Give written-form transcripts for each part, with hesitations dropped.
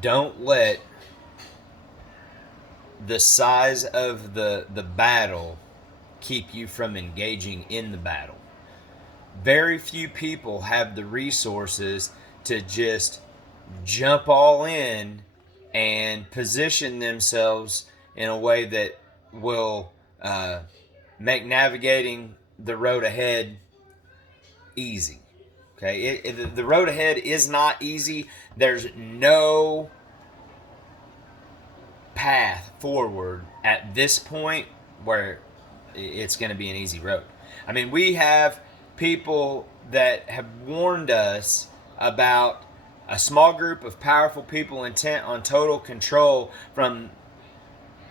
don't let the size of the battle keep you from engaging in the battle. Very few people have the resources to just jump all in and position themselves in a way that will make navigating the road ahead easy. Okay, the road ahead is not easy. There's no path forward at this point where it's going to be an easy road. I mean, we have people that have warned us about a small group of powerful people intent on total control from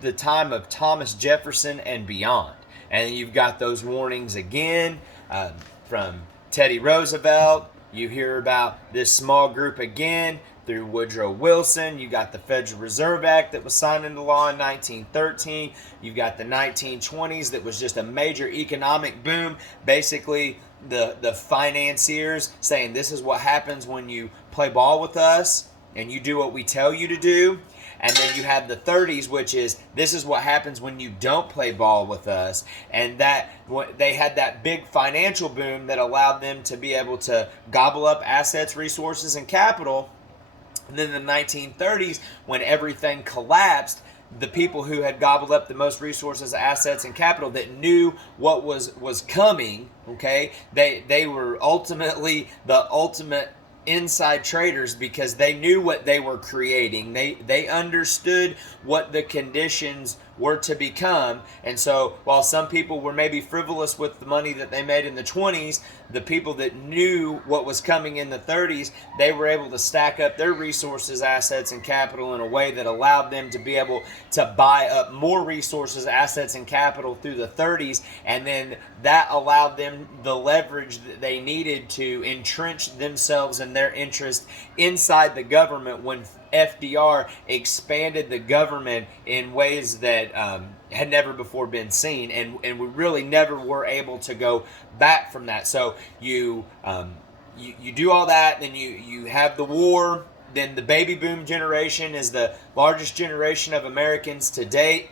the time of Thomas Jefferson and beyond. And you've got those warnings again from Teddy Roosevelt. You hear about this small group again through Woodrow Wilson. You got the Federal Reserve Act that was signed into law in 1913. You've got the 1920s that was just a major economic boom. Basically, the financiers saying this is what happens when you play ball with us and you do what we tell you to do. And then you have the 30s, which is this is what happens when you don't play ball with us. And that they had that big financial boom that allowed them to be able to gobble up assets, resources, and capital. And then in the 1930s, when everything collapsed, the people who had gobbled up the most resources, assets, and capital that knew what was coming, okay, they were ultimately the ultimate inside traders because they knew what they were creating. They understood what the conditions were to become. And so while some people were maybe frivolous with the money that they made in the 20s, the people that knew what was coming in the 30s, they were able to stack up their resources, assets, and capital in a way that allowed them to be able to buy up more resources, assets, and capital through the 30s. And then that allowed them the leverage that they needed to entrench themselves and their interest inside the government when FDR expanded the government in ways that had never before been seen, and we really never were able to go back from that. So you do all that, then you have the war. Then the baby boom generation is the largest generation of Americans to date.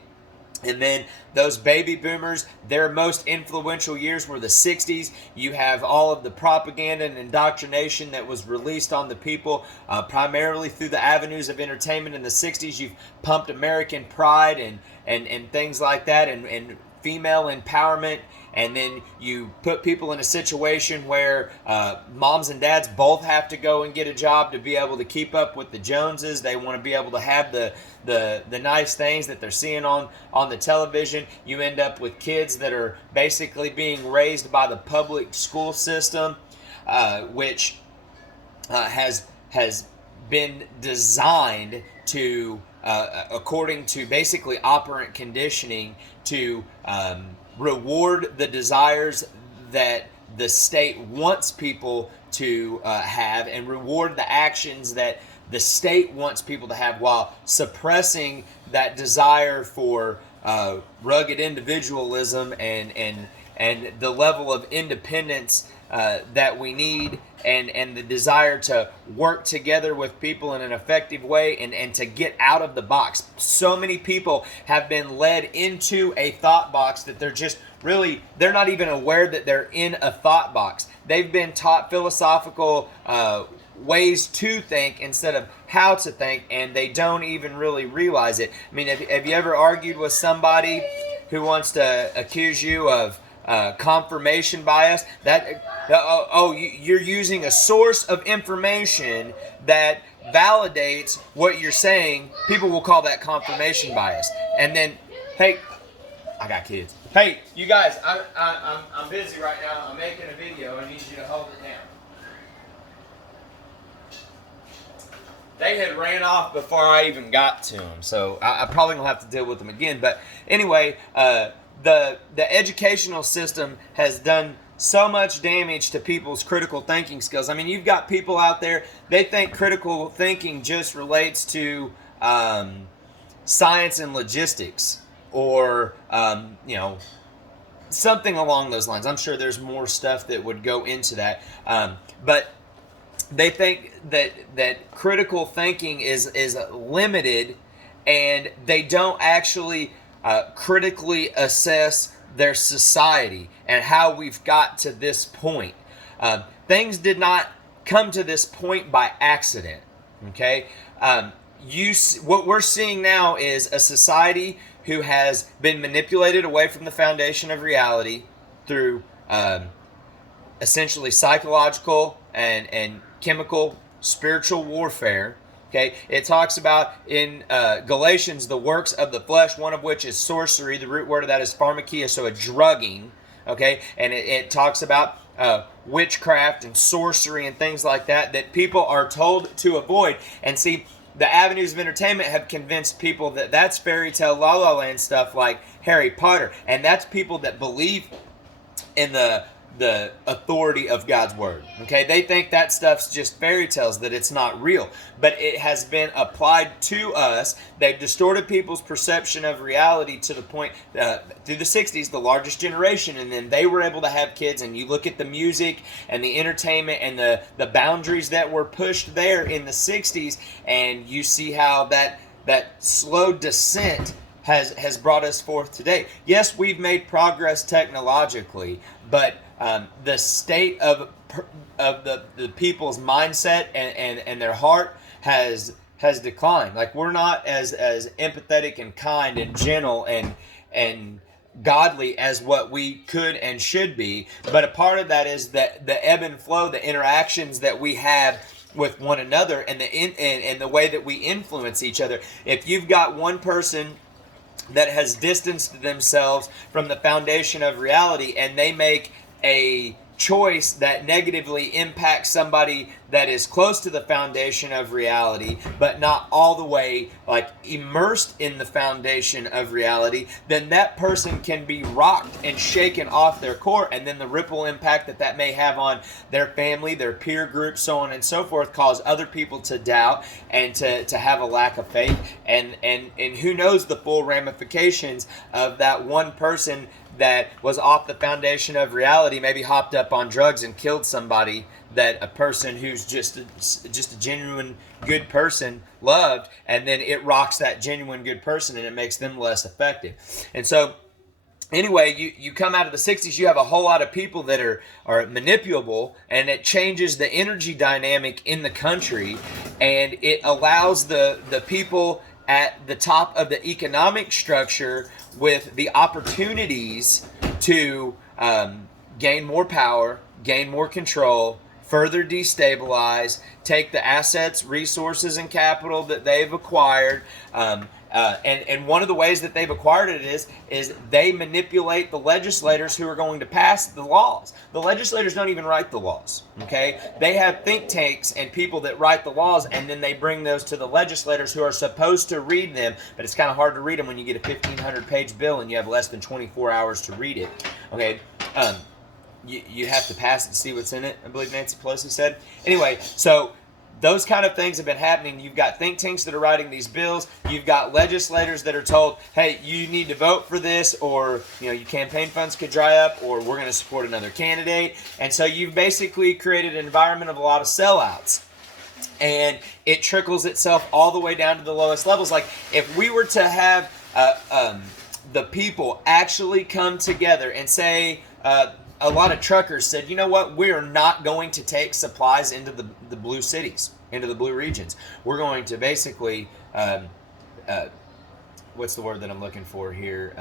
And then those baby boomers, their most influential years were the 60s. You have all of the propaganda and indoctrination that was released on the people, primarily through the avenues of entertainment in the 60s. You've pumped American pride and things like that, and female empowerment. And then you put people in a situation where moms and dads both have to go and get a job to be able to keep up with the Joneses. They want to be able to have the nice things that they're seeing on the television. You end up with kids that are basically being raised by the public school system, which has been designed to, according to basically operant conditioning, to reward the desires that the state wants people to have, and reward the actions that the state wants people to have, while suppressing that desire for rugged individualism and the level of independence that we need, and the desire to work together with people in an effective way, and to get out of the box. So many people have been led into a thought box that they're not even aware that they're in a thought box. They've been taught philosophical ways to think instead of how to think, and they don't even really realize it. I mean, have you ever argued with somebody who wants to accuse you of confirmation bias? You're using a source of information that validates what you're saying. People will call that confirmation bias. And then, hey, I got kids. Hey, you guys, I'm busy right now. I'm making a video. I need you to hold it down. They had ran off before I even got to them, so I probably don't have to deal with them again. But anyway, the educational system has done so much damage to people's critical thinking skills. I mean, you've got people out there, they think critical thinking just relates to science and logistics, or something along those lines. I'm sure there's more stuff that would go into that, but they think that critical thinking is limited, and they don't actually critically assess their society and how we've got to this point. Things did not come to this point by accident. Okay, what we're seeing now is a society who has been manipulated away from the foundation of reality through essentially psychological and chemical spiritual warfare. Okay, it talks about in Galatians the works of the flesh, one of which is sorcery. The root word of that is pharmakia, so a drugging. Okay, and it talks about witchcraft and sorcery and things like that people are told to avoid. And see, the avenues of entertainment have convinced people that that's fairy tale, la la land stuff like Harry Potter, and that's people that believe in the authority of God's word. Okay, they think that stuff's just fairy tales, that it's not real, but it has been applied to us. They've distorted people's perception of reality to the point through the 60s, the largest generation, and then they were able to have kids, and you look at the music and the entertainment and the boundaries that were pushed there in the 60s, and you see how that slow descent has brought us forth today. Yes, we've made progress technologically, but the state of the people's mindset and their heart has declined. Like, we're not as empathetic and kind and gentle and godly as what we could and should be. But a part of that is that the ebb and flow, the interactions that we have with one another, and the way that we influence each other. If you've got one person that has distanced themselves from the foundation of reality, and they make a choice that negatively impacts somebody that is close to the foundation of reality, but not all the way like immersed in the foundation of reality, then that person can be rocked and shaken off their core, and then the ripple impact that may have on their family, their peer group, so on and so forth, cause other people to doubt and to have a lack of faith, and who knows the full ramifications of that one person that was off the foundation of reality, maybe hopped up on drugs and killed somebody that a person who's just a genuine good person loved, and then it rocks that genuine good person and it makes them less effective. And so anyway, you come out of the 60s, you have a whole lot of people that are manipulable, and it changes the energy dynamic in the country, and it allows the people at the top of the economic structure with the opportunities to gain more power, gain more control, further destabilize, take the assets, resources, and capital that they've acquired. And one of the ways that they've acquired it is they manipulate the legislators who are going to pass the laws. The legislators don't even write the laws, okay? They have think tanks and people that write the laws, and then they bring those to the legislators who are supposed to read them, but it's kind of hard to read them when you get a 1,500-page bill and you have less than 24 hours to read it, okay? You have to pass it to see what's in it, I believe Nancy Pelosi said. Anyway, so those kind of things have been happening. You've got think tanks that are writing these bills. You've got legislators that are told, hey, you need to vote for this, or your campaign funds could dry up, or we're going to support another candidate. And so you've basically created an environment of a lot of sellouts. And it trickles itself all the way down to the lowest levels. Like, if we were to have the people actually come together and say, a lot of truckers said, you know what, we're not going to take supplies into the blue cities, into the blue regions. We're going to basically, what's the word that I'm looking for here?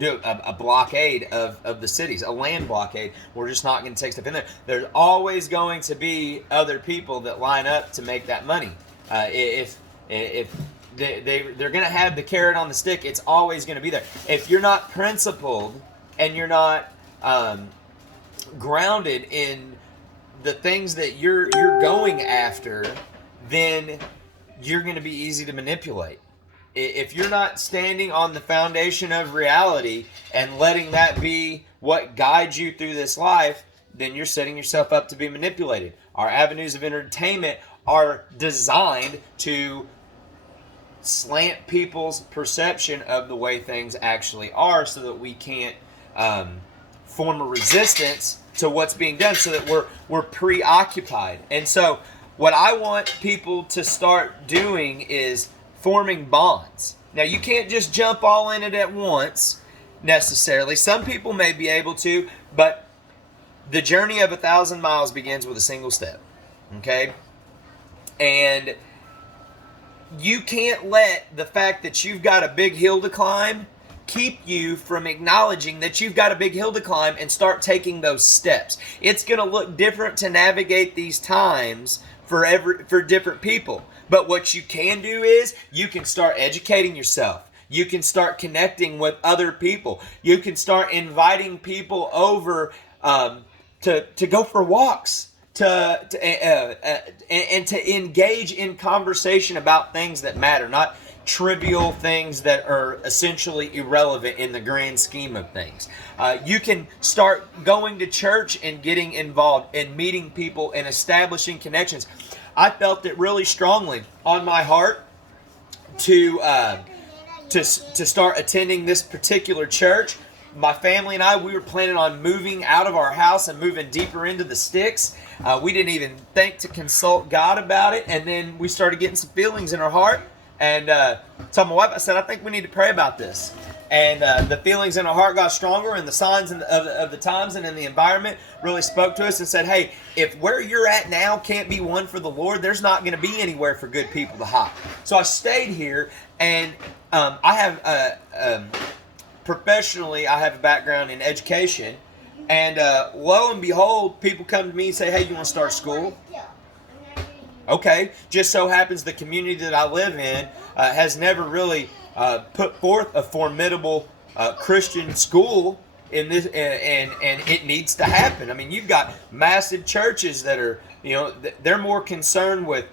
Do a blockade of the cities, a land blockade. We're just not going to take stuff in there. There's always going to be other people that line up to make that money. If they're going to have the carrot on the stick, it's always going to be there. If you're not principled and you're not grounded in the things that you're going after, then you're going to be easy to manipulate. If you're not standing on the foundation of reality and letting that be what guides you through this life, then you're setting yourself up to be manipulated. Our avenues of entertainment are designed to slant people's perception of the way things actually are, so that we can't form a resistance to what's being done, so that we're preoccupied. And so what I want people to start doing is forming bonds. Now, you can't just jump all in it at once necessarily. Some people may be able to, but the journey of 1,000 miles begins with a single step. Okay? And you can't let the fact that you've got a big hill to climb keep you from acknowledging that you've got a big hill to climb and start taking those steps. It's going to look different to navigate these times for different people. But what you can do is you can start educating yourself. You can start connecting with other people. You can start inviting people over to go for walks, and to engage in conversation about things that matter, not trivial things that are essentially irrelevant in the grand scheme of things. You can start going to church and getting involved and meeting people and establishing connections. I felt it really strongly on my heart to start attending this particular church. My family and I, we were planning on moving out of our house and moving deeper into the sticks. We didn't even think to consult God about it, and then we started getting some feelings in our heart. And told my wife, I said, I think we need to pray about this. And the feelings in our heart got stronger, and the signs of the times and in the environment really spoke to us and said, hey, if where you're at now can't be one for the Lord, there's not going to be anywhere for good people to hide. So I stayed here, and I have professionally, I have a background in education. And lo and behold, people come to me and say, hey, you want to start school? Okay, just so happens the community that I live in has never really put forth a formidable Christian school in this, and it needs to happen. I mean, you've got massive churches that are, they're more concerned with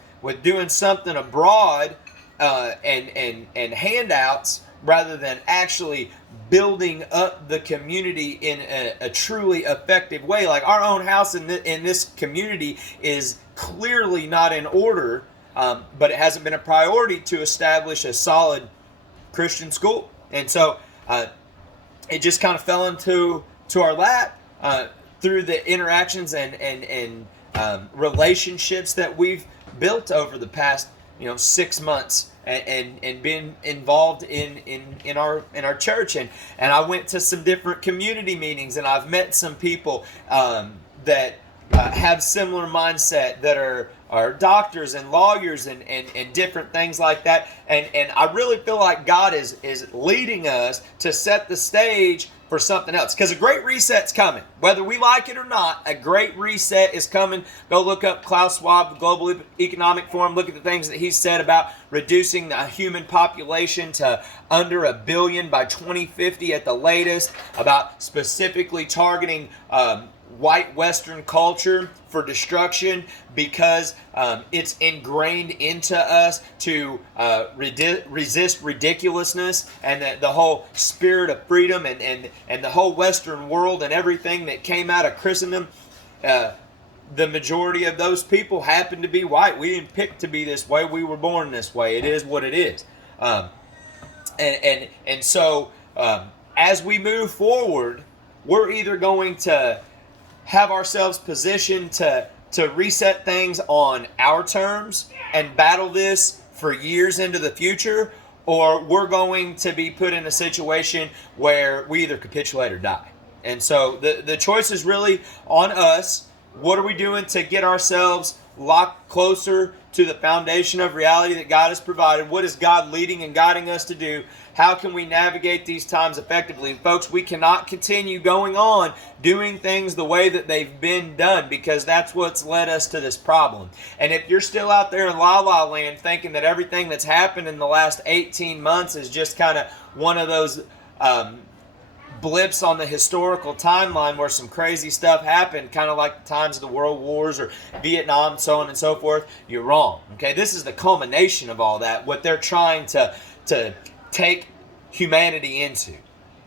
doing something abroad and handouts rather than actually building up the community in a truly effective way. Like our own house in this community is clearly not in order, but it hasn't been a priority to establish a solid Christian school. And so it just kind of fell into our lap through the interactions and relationships that we've built over the past 6 months. And been involved in our church, and I went to some different community meetings, and I've met some people that have similar mindset, that are doctors and lawyers and different things like that, and I really feel like God is leading us to set the stage for something else, because a great reset's coming. Whether we like it or not, a great reset is coming. Go look up Klaus Schwab, the Global Economic Forum. Look at the things that he said about reducing the human population to under 1 billion by 2050 at the latest, about specifically targeting white Western culture for destruction, because it's ingrained into us to resist ridiculousness, and that the whole spirit of freedom and the whole Western world and everything that came out of Christendom, the majority of those people happen to be white. We didn't pick to be this way. We were born this way. It is what it is. And so as we move forward, we're either going to have ourselves positioned to reset things on our terms and battle this for years into the future, or we're going to be put in a situation where we either capitulate or die. And so the choice is really on us. What are we doing to get ourselves locked closer to the foundation of reality that God has provided? What is God leading and guiding us to do? How can we navigate these times effectively? Folks, we cannot continue going on doing things the way that they've been done, because that's what's led us to this problem. And if you're still out there in la-la land thinking that everything that's happened in the last 18 months is just kind of one of those blips on the historical timeline where some crazy stuff happened, kind of like the times of the World Wars or Vietnam, so on and so forth, you're wrong. Okay, this is the culmination of all that, what they're trying to take humanity into.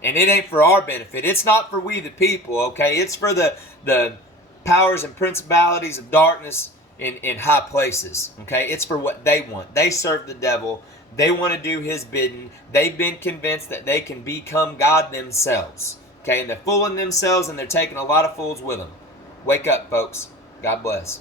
And it ain't for our benefit. It's not for we the people, okay? It's for the powers and principalities of darkness in high places, okay? It's for what they want. They serve the devil. They want to do his bidding. They've been convinced that they can become God themselves, okay? And they're fooling themselves, and they're taking a lot of fools with them. Wake up, folks. God bless.